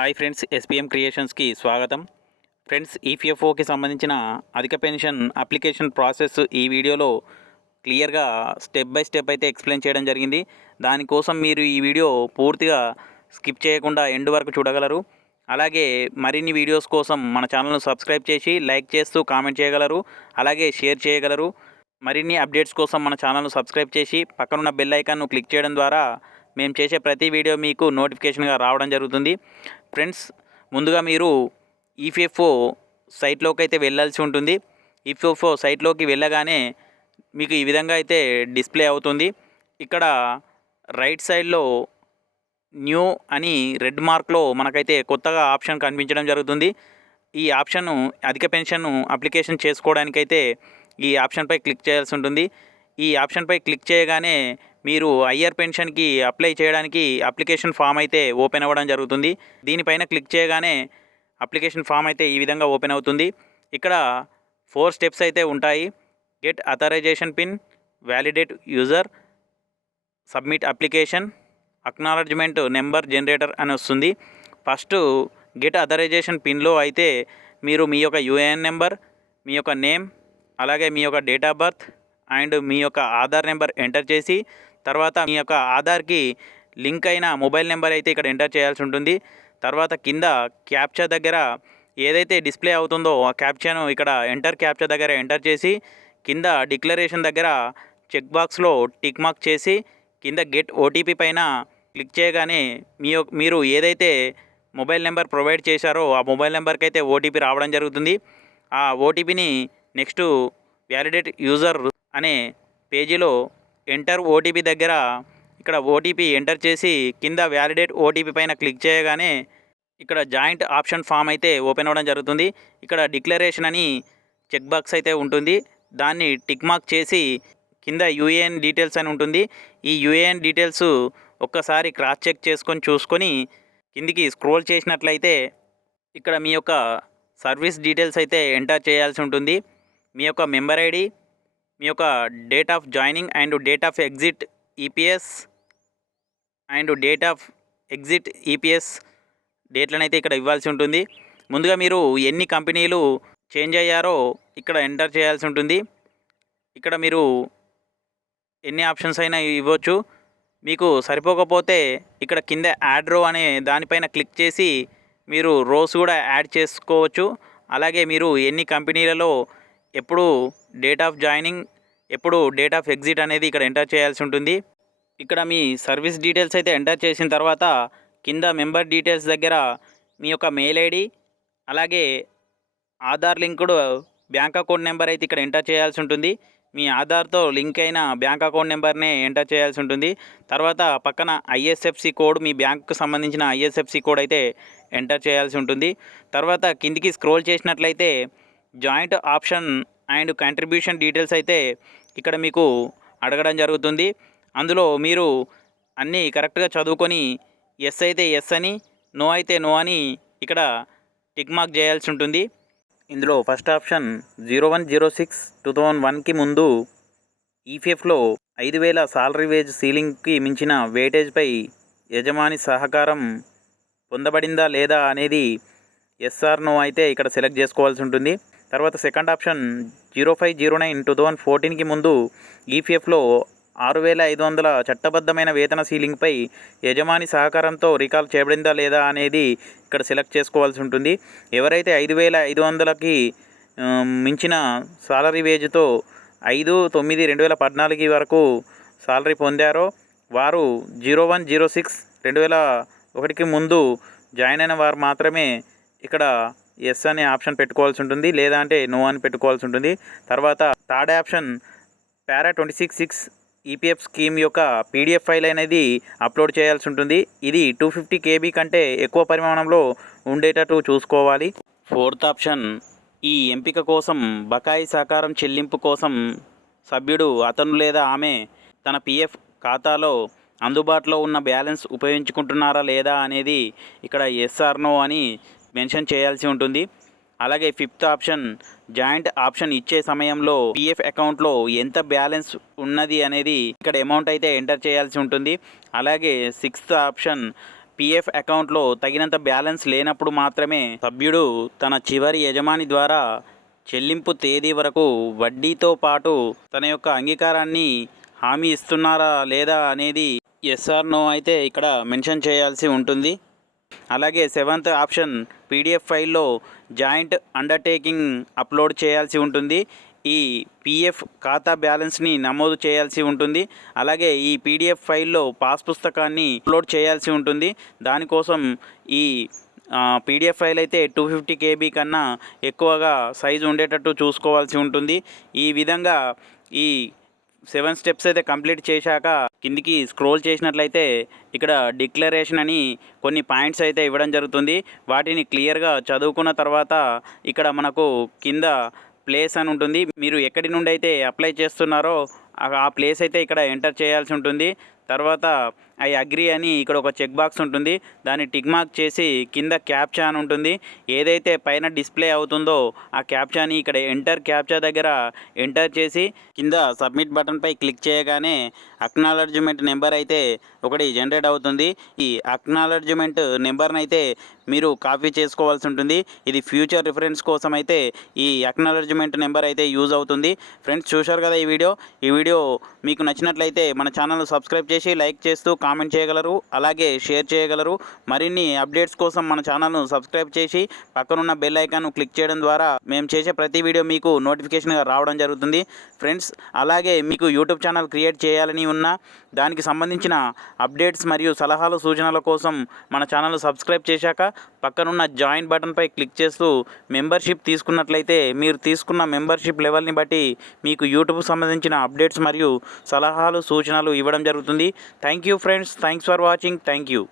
Hi friends, SPM క్రియేషన్స్కి స్వాగతం. Friends, ఈపీఎఫ్ఓకి సంబంధించిన అధిక పెన్షన్ అప్లికేషన్ ప్రాసెస్ ఈ వీడియోలో క్లియర్గా స్టెప్ బై స్టెప్ అయితే ఎక్స్ప్లెయిన్ చేయడం జరిగింది. దానికోసం మీరు ఈ వీడియో పూర్తిగా స్కిప్ చేయకుండా ఎండ్ వరకు చూడగలరు. అలాగే మరిన్ని వీడియోస్ కోసం మన ఛానల్ను సబ్స్క్రైబ్ చేసి లైక్ చేస్తూ కామెంట్ చేయగలరు. అలాగే షేర్ చేయగలరు. మరిన్ని అప్డేట్స్ కోసం మన ఛానల్ను సబ్స్క్రైబ్ చేసి పక్కనున్న బెల్ ఐకాన్ను క్లిక్ చేయడం ద్వారా మేము చేసే ప్రతి వీడియో మీకు నోటిఫికేషన్గా రావడం జరుగుతుంది. ఫ్రెండ్స్, ముందుగా మీరు ఈపీఎఫ్ఓ సైట్లోకి అయితే వెళ్ళాల్సి ఉంటుంది. ఈపీఎఫ్ఓ సైట్లోకి వెళ్ళగానే మీకు ఈ విధంగా అయితే డిస్ప్లే అవుతుంది. ఇక్కడ రైట్ సైడ్లో న్యూ అని రెడ్ మార్క్లో మనకైతే కొత్తగా ఆప్షన్ కనిపించడం జరుగుతుంది. ఈ ఆప్షన్ను అధిక పెన్షన్ను అప్లికేషన్ చేసుకోవడానికైతే ఈ ఆప్షన్పై క్లిక్ చేయాల్సి ఉంటుంది. ఈ ఆప్షన్పై క్లిక్ చేయగానే మీరు ఐఆర్ పెన్షన్కి అప్లై చేయడానికి అప్లికేషన్ ఫామ్ అయితే ఓపెన్ అవ్వడం జరుగుతుంది. దీనిపైన క్లిక్ చేయగానే అప్లికేషన్ ఫామ్ అయితే ఈ విధంగా ఓపెన్ అవుతుంది. ఇక్కడ 4 స్టెప్స్ అయితే ఉంటాయి. Get authorization pin, validate user, submit application, acknowledgement number generator అని వస్తుంది. ఫస్ట్ గెట్ అథరైజేషన్ పిన్లో అయితే మీరు మీ యొక్క యూఏఎన్ నెంబర్, మీ యొక్క నేమ్, అలాగే మీ యొక్క డేట్ ఆఫ్ బర్త్ అండ్ మీ యొక్క ఆధార్ నెంబర్ ఎంటర్ చేసి తర్వాత మీ యొక్క ఆధార్కి లింక్ అయిన మొబైల్ నెంబర్ అయితే ఇక్కడ ఎంటర్ చేయాల్సి ఉంటుంది. తర్వాత కింద క్యాప్చా దగ్గర ఏదైతే డిస్ప్లే అవుతుందో ఆ క్యాప్చాను ఇక్కడ ఎంటర్ క్యాప్చా దగ్గర ఎంటర్ చేసి కింద డిక్లరేషన్ దగ్గర చెక్ బాక్స్లో టిక్ మార్క్ చేసి కింద గెట్ ఓటీపీ పైన క్లిక్ చేయగానే మీరు ఏదైతే మొబైల్ నెంబర్ ప్రొవైడ్ చేశారో ఆ మొబైల్ నెంబర్కి అయితే ఓటీపీ రావడం జరుగుతుంది. ఆ ఓటీపీని నెక్స్ట్ వ్యాలిడేట్ యూజర్ అనే పేజీలో ఎంటర్ ఓటీపీ దగ్గర ఇక్కడ ఓటీపీ ఎంటర్ చేసి కింద వ్యాలిడేట్ ఓటీపీ పైన క్లిక్ చేయగానే ఇక్కడ జాయింట్ ఆప్షన్ ఫామ్ అయితే ఓపెన్ అవ్వడం జరుగుతుంది. ఇక్కడ డిక్లరేషన్ అని చెక్ బాక్స్ అయితే ఉంటుంది. దాన్ని టిక్ మార్క్ చేసి కింద యూఏఎన్ డీటెయిల్స్ అని ఉంటుంది. ఈ యూఏఎన్ డీటెయిల్స్ ఒక్కసారి క్రాస్ చెక్ చేసుకొని చూసుకొని కిందికి స్క్రోల్ చేసినట్లయితే ఇక్కడ మీ యొక్క సర్వీస్ డీటెయిల్స్ అయితే ఎంటర్ చేయాల్సి ఉంటుంది. మీ యొక్క మెంబర్ ఐడి, మీ యొక్క date of joining and date of exit EPS and date of exit EPS డేట్లను అయితే ఇక్కడ ఇవ్వాల్సి ఉంటుంది. ముందుగా మీరు ఎన్ని కంపెనీలు చేంజ్ అయ్యారో ఇక్కడ ఎంటర్ చేయాల్సి ఉంటుంది. ఇక్కడ మీరు ఎన్ని ఆప్షన్స్ అయినా ఇవ్వచ్చు. మీకు సరిపోకపోతే ఇక్కడ కింద యాడ్ రో అనే దానిపైన క్లిక్ చేసి మీరు రోస్ కూడా యాడ్ చేసుకోవచ్చు. అలాగే మీరు ఎన్ని కంపెనీలలో ఎప్పుడు డేట్ ఆఫ్ జాయినింగ్, ఎప్పుడు డేట్ ఆఫ్ ఎగ్జిట్ అనేది ఇక్కడ ఎంటర్ చేయాల్సి ఉంటుంది. ఇక్కడ మీ సర్వీస్ డీటెయిల్స్ అయితే ఎంటర్ చేసిన తర్వాత కింద మెంబర్ డీటెయిల్స్ దగ్గర మీ యొక్క మెయిల్ ఐడి అలాగే Aadhaar linked bank account number అయితే ఇక్కడ ఎంటర్ చేయాల్సి ఉంటుంది. మీ ఆధార్తో లింక్ అయిన బ్యాంక్ అకౌంట్ నెంబర్నే ఎంటర్ చేయాల్సి ఉంటుంది. తర్వాత పక్కన ఐఎస్ఎఫ్సి కోడ్, మీ బ్యాంకుకు సంబంధించిన ఐఎస్ఎఫ్సి కోడ్ అయితే ఎంటర్ చేయాల్సి ఉంటుంది. తర్వాత కిందికి స్క్రోల్ చేసినట్లయితే joint option and contribution details అయితే ఇక్కడ మీకు అడగడం జరుగుతుంది. అందులో మీరు అన్నీ కరెక్ట్గా చదువుకొని ఎస్ అయితే ఎస్ అని, నో అయితే నో అని ఇక్కడ టిక్ మార్క్ చేయాల్సి ఉంటుంది. ఇందులో ఫస్ట్ ఆప్షన్ 01/06/2001కి ముందు ఈపీఎఫ్లో 5,000 సాలరీ వేజ్ సీలింగ్కి మించిన వెయిటేజ్పై యజమాని సహకారం పొందబడిందా లేదా అనేది ఎస్ ఆర్ నో అయితే ఇక్కడ సెలెక్ట్ చేసుకోవాల్సి ఉంటుంది. తర్వాత సెకండ్ ఆప్షన్ 05/09/2014కి ముందు ఈపీఎఫ్లో 6,500 చట్టబద్ధమైన వేతన సీలింగ్పై యజమాని సహకారంతో రికాల్ చేయబడిందా లేదా అనేది ఇక్కడ సెలెక్ట్ చేసుకోవాల్సి ఉంటుంది. ఎవరైతే 5,500కి మించిన సాలరీ వేజ్తో 5/9/2014 వరకు సాలరీ పొందారో వారు 01/06/2001కి ముందు జాయిన్ అయిన వారు మాత్రమే ఇక్కడ ఎస్ అనే ఆప్షన్ పెట్టుకోవాల్సి ఉంటుంది, లేదా అంటే నో అని పెట్టుకోవాల్సి ఉంటుంది. తర్వాత థర్డ్ ఆప్షన్ పారా 26(6) ఈపీఎఫ్ స్కీమ్ యొక్క పీడిఎఫ్ ఫైల్ అనేది అప్లోడ్ చేయాల్సి ఉంటుంది. ఇది 250 KB కంటే ఎక్కువ పరిమాణంలో ఉండేటట్టు చూసుకోవాలి. ఫోర్త్ ఆప్షన్ ఈ ఎంపిక కోసం బకాయి సహకారం చెల్లింపు కోసం సభ్యుడు అతను లేదా ఆమె తన పీఎఫ్ ఖాతాలో అందుబాటులో ఉన్న బ్యాలెన్స్ ఉపయోగించుకుంటున్నారా లేదా అనేది ఇక్కడ ఎస్ ఆర్ నో అని మెన్షన్ చేయాల్సి ఉంటుంది. అలాగే ఫిఫ్త్ ఆప్షన్ జాయింట్ ఆప్షన్ ఇచ్చే సమయంలో పీఎఫ్ అకౌంట్లో ఎంత బ్యాలెన్స్ ఉన్నది అనేది ఇక్కడ అమౌంట్ అయితే ఎంటర్ చేయాల్సి ఉంటుంది. అలాగే సిక్స్త్ ఆప్షన్ పిఎఫ్ అకౌంట్లో తగినంత బ్యాలెన్స్ లేనప్పుడు మాత్రమే సభ్యుడు తన చివరి యజమాని ద్వారా చెల్లింపు తేదీ వరకు వడ్డీతో పాటు తన యొక్క అంగీకారాన్ని హామీ ఇస్తున్నారా లేదా అనేది ఎస్ ఆర్ నో అయితే ఇక్కడ మెన్షన్ చేయాల్సి ఉంటుంది. అలాగే సెవెంత్ ఆప్షన్ పీడిఎఫ్ ఫైల్లో జాయింట్ అండర్టేకింగ్ అప్లోడ్ చేయాల్సి ఉంటుంది. ఈ పిఎఫ్ ఖాతా బ్యాలెన్స్ని నమోదు చేయాల్సి ఉంటుంది. అలాగే ఈ పీడిఎఫ్ ఫైల్లో పాస్ పుస్తకాన్ని అప్లోడ్ చేయాల్సి ఉంటుంది. దానికోసం ఈ పీడిఎఫ్ ఫైల్ అయితే 250 KB కన్నా ఎక్కువగా సైజు ఉండేటట్టు చూసుకోవాల్సి ఉంటుంది. ఈ విధంగా ఈ 7 స్టెప్స్ అయితే కంప్లీట్ చేశాక కిందికి స్క్రోల్ చేసినట్లయితే ఇక్కడ డిక్లరేషన్ అని కొన్ని పాయింట్స్ అయితే ఇవ్వడం జరుగుతుంది. వాటిని క్లియర్గా చదువుకున్న తర్వాత ఇక్కడ మనకు కింద ప్లేస్ అని ఉంటుంది. మీరు ఎక్కడి నుండి అయితే అప్లై చేస్తున్నారో ఆ ప్లేస్ అయితే ఇక్కడ ఎంటర్ చేయాల్సి ఉంటుంది. తర్వాత ఐ అగ్రీ అని ఇక్కడ ఒక చెక్ బాక్స్ ఉంటుంది. దాన్ని టిక్ మార్క్ చేసి కింద క్యాప్చా అని ఉంటుంది. ఏదైతే పైన డిస్ప్లే అవుతుందో ఆ క్యాప్చాని ఇక్కడ ఎంటర్ క్యాప్చా దగ్గర ఎంటర్ చేసి కింద సబ్మిట్ బటన్పై క్లిక్ చేయగానే అక్నాలెడ్జ్మెంట్ నెంబర్ అయితే ఒకటి జనరేట్ అవుతుంది. ఈ అక్నాలెడ్జ్మెంట్ నెంబర్ని అయితే మీరు కాపీ చేసుకోవాల్సి ఉంటుంది. ఇది ఫ్యూచర్ రిఫరెన్స్ కోసం అయితే ఈ అక్నాలెడ్జ్మెంట్ నెంబర్ అయితే యూజ్ అవుతుంది. ఫ్రెండ్స్ చూశారు కదా ఈ వీడియో మీకు నచ్చినట్లయితే మన ఛానల్ సబ్స్క్రైబ్ చేసి లైక్ చేస్తూ కామెంట్ చేయగలరు. అలాగే షేర్ చేయగలరు. మరిన్ని అప్డేట్స్ కోసం మన ఛానల్ను సబ్స్క్రైబ్ చేసి పక్కనున్న బెల్ ఐకాన్ను క్లిక్ చేయడం ద్వారా మేము చేసే ప్రతి వీడియో మీకు నోటిఫికేషన్గా రావడం జరుగుతుంది. ఫ్రెండ్స్ అలాగే మీకు యూట్యూబ్ ఛానల్ క్రియేట్ చేయాలని ఉన్నా దానికి సంబంధించిన అప్డేట్స్ మరియు సలహాలు సూచనల కోసం మన ఛానల్ సబ్స్క్రైబ్ చేశాక పక్కనున్న జాయిన్ బటన్పై క్లిక్ చేస్తూ మెంబర్షిప్ తీసుకున్నట్లయితే మీరు తీసుకున్న మెంబర్షిప్ లెవెల్ని బట్టి మీకు యూట్యూబ్ సంబంధించిన అప్డేట్స్ మరియు సలహాలు సూచనలు ఇవ్వడం జరుగుతుంది. Thank you friends. Thanks for watching. Thank you.